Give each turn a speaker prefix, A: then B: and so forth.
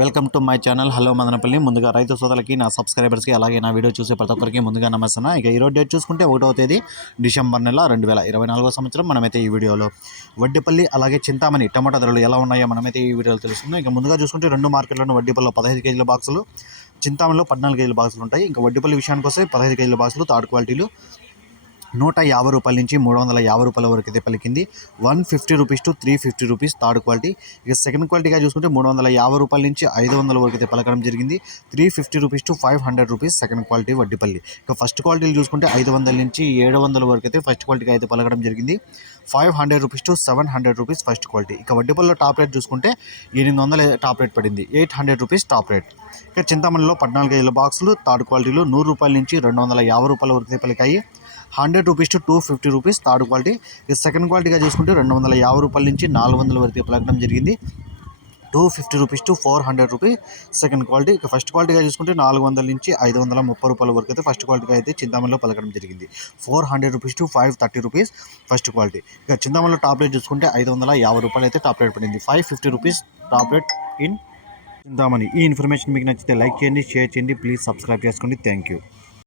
A: Welcome to my channel. Hello Madanapalle. ముందుగా రైతు సోదరులకి నా సబ్స్క్రైబర్స్కి అలాగే నా వీడియో చూసే ప్రతి ఒక్కరికి ముందుగా నమస్తాను ఇక ఈరోజు డేట్ చూసుకుంటే ఒకటవ తేదీ డిసెంబర్ నెల రెండు వేల ఇరవై నాలుగో సంవత్సరం మనమైతే ఈ వీడియోలో. వడ్డిపల్లి అలాగే చింతామణి టమాటా ధరలు ఎలా ఉన్నాయో మనమైతే ఈ వీడియోలో తెలుసుకుందాం. ఇక ముందుగా చూసుకుంటే రెండు మార్కెట్లను వడ్డీపల్లిలో పదహైదు కేజీల బాక్సులు చింతామణిలో పద్నాలుగు కేజీల బాక్సులు ఉంటాయి. ఇంకా వడ్డీపల్లి విషయానికి వస్తే పదహైదు కేజీల బాక్సులు థర్డ్ క్వాలిటీలు నూట యాభై రూపాయల నుంచి మూడు వందల యాభై రూపాయల వరకు అయితే పలికింది one fifty rupees to three fifty rupees third quality ఇక సెకండ్ క్వాలిటీగా చూసుకుంటే మూడు వందల యాభై రూపాయల నుంచి ఐదు వందల వరకు అయితే పలకడం జరిగింది three fifty rupees to five hundred rupees second quality Vaddipalli ఇక ఫస్ట్ క్వాలిటీలు చూసుకుంటే ఐదు వందల నుంచి ఏడు వందల వరకు అయితే ఫస్ట్ క్వాలిటీగా అయితే పలకడం జరిగింది five hundred rupees to seven hundred rupees first quality ఇక వడ్డీపల్లిలో టాప్ రేట్ చూసుకుంటే ఎనిమిది వందల టాప్ రేట్ పడింది eight hundred rupees top rate ఇక చింతామణిలో పద్నాలుగు ఐదు బాక్సులు థర్డ్ క్వాలిటీలో నూరు రూపాయల నుంచి రెండు వందల యాభై రూపాయల వరకు అయితే పలికాయి hundred rupees to two fifty rupees third quality. ఇక సెకండ్ క్వాలిటీగా చూసుకుంటే రెండు వందల యాభై రూపాయల నుంచి నాలుగు వందల వరకు పలకడం జరిగింది. Two fifty rupees to four hundred rupees second quality. ఇక ఫస్ట్ క్వాలిటీగా చూసుకుంటే నాలుగు వందల నుంచి ఐదు వందల ముప్పై రూపాయల వరకు అయితే ఫస్ట్ క్వాలిటీగా అయితే చింతామణిలో పలకడం జరిగింది. Four hundred rupees to five thirty rupees first quality. ఇక చింతామణిలో టాప్ రేట్ చూసుకుంటే ఐదు వందల యాభై రూపాయలు అయితే టాప్ రేట్ పడింది. Five fifty rupees top rate in Chintamani. ఈ ఇన్ఫర్మేషన్ మీకు నచ్చితే లైక్ చేయండి షేర్ చేయండి ప్లీజ్ సబ్స్క్రైబ్ చేసుకోండి. Thank you.